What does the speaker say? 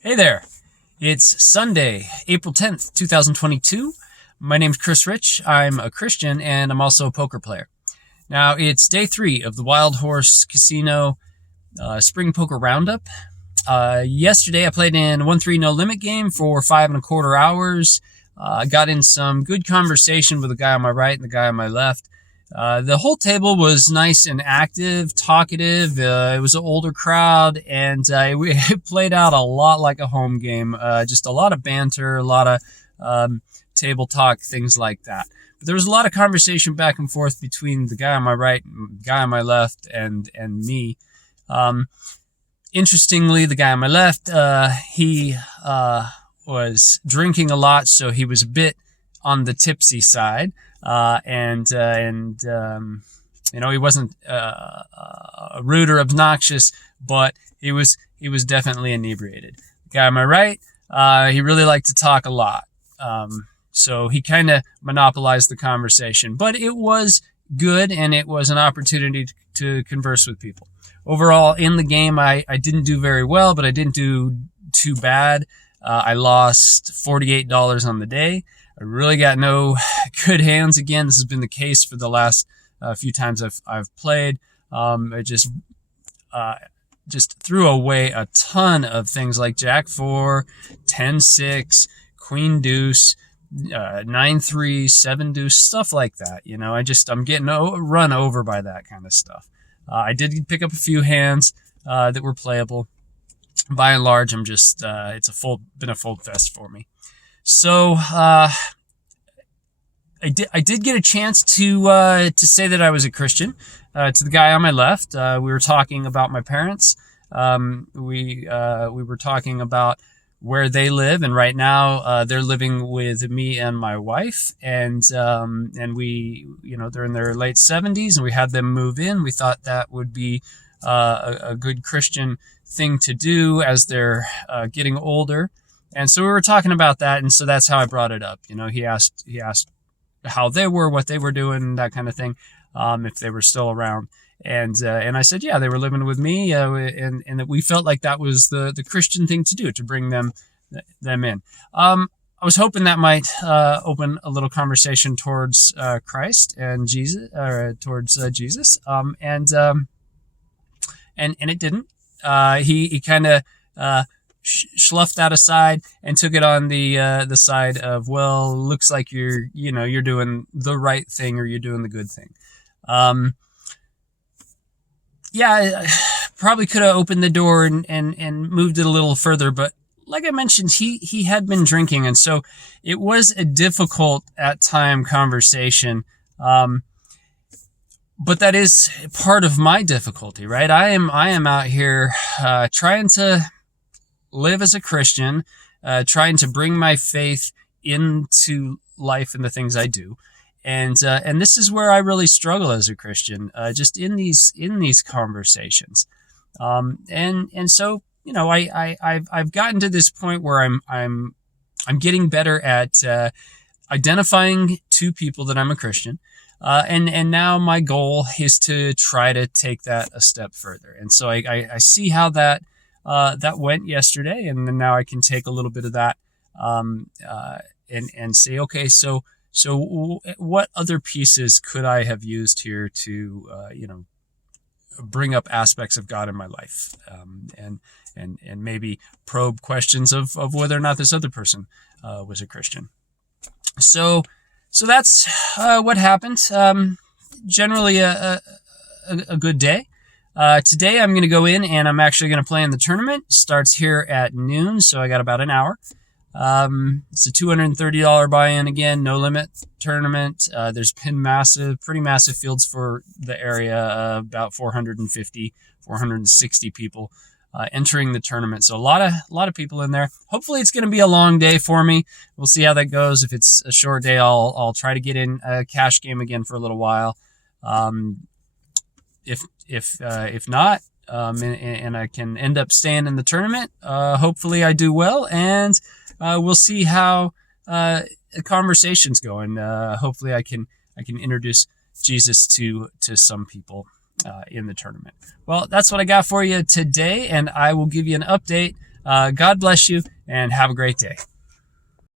Hey there. It's Sunday, April 10th, 2022. My name's Chris Rich. I'm a Christian and I'm also a poker player. Now, it's day 3 of the Wildhorse Casino Spring Poker Roundup. Yesterday, I played in a 1-3 no limit game for 5.25 hours. I got in some good conversation with the guy on my right and the guy on my left. The whole table was nice and active, talkative. It was an older crowd, and it played out a lot like a home game. Just a lot of banter, a lot of table talk, things like that. But there was a lot of conversation back and forth between the guy on my right and the guy on my left and me. Interestingly, the guy on my left, he was drinking a lot, so he was a bit on the tipsy side. He wasn't rude or obnoxious, but he was definitely inebriated. The guy on my right, he really liked to talk a lot. So he kind of monopolized the conversation, but it was good and it was an opportunity to converse with people. Overall, in the game, I didn't do very well, but I didn't do too bad. I lost $48 on the day. I really got no good hands again. This has been the case for the last few times I've played. I just threw away a ton of things like Jack 4, 10-6, Queen Deuce, 9-3, 7 Deuce, stuff like that. I'm getting run over by that kind of stuff. I did pick up a few hands that were playable. By and large, I'm just been a full fest for me. So I did get a chance to say that I was a Christian to the guy on my left. We were talking about my parents. We were talking about where they live, and right now they're living with me and my wife, and we, they're in their late 70s, and we had them move in. We thought that would be a good Christian thing to do as they're getting older. And so we were talking about that, and so that's how I brought it up. He asked how they were, what they were doing, that kind of thing, if they were still around. And I said, yeah, they were living with me, and that we felt like that was the Christian thing to do, to bring them in. I was hoping that might open a little conversation towards Christ and Jesus, or towards Jesus, and it didn't. He kind of sloughed that aside and took it on the side of, well, looks like you're doing the right thing, or you're doing the good thing. I probably could have opened the door and moved it a little further, but like I mentioned, he had been drinking, and so it was a difficult at time conversation. But that is part of my difficulty, right? I am out here trying to live as a Christian, trying to bring my faith into life and the things I do. And this is where I really struggle as a Christian, just in these conversations. So, I've gotten to this point where I'm getting better at identifying to people that I'm a Christian. And now my goal is to try to take that a step further. And so I see how that went yesterday, and then now I can take a little bit of that and say, okay, so what other pieces could I have used here to bring up aspects of God in my life, and maybe probe questions of whether or not this other person was a Christian. So that's what happened. Generally a good day. Today I'm going to go in and I'm actually going to play in the tournament. It starts here at noon, so I got about an hour. It's a $230 buy-in again, no limit tournament. There's been pretty massive fields for the area, about 450, 460 people entering the tournament. So a lot of people in there. Hopefully it's going to be a long day for me. We'll see how that goes. If it's a short day, I'll try to get in a cash game again for a little while. If not, and I can end up staying in the tournament, hopefully I do well, and we'll see how the conversation's going. Hopefully I can introduce Jesus to some people in the tournament. Well, that's what I got for you today, and I will give you an update God bless you and have a great day.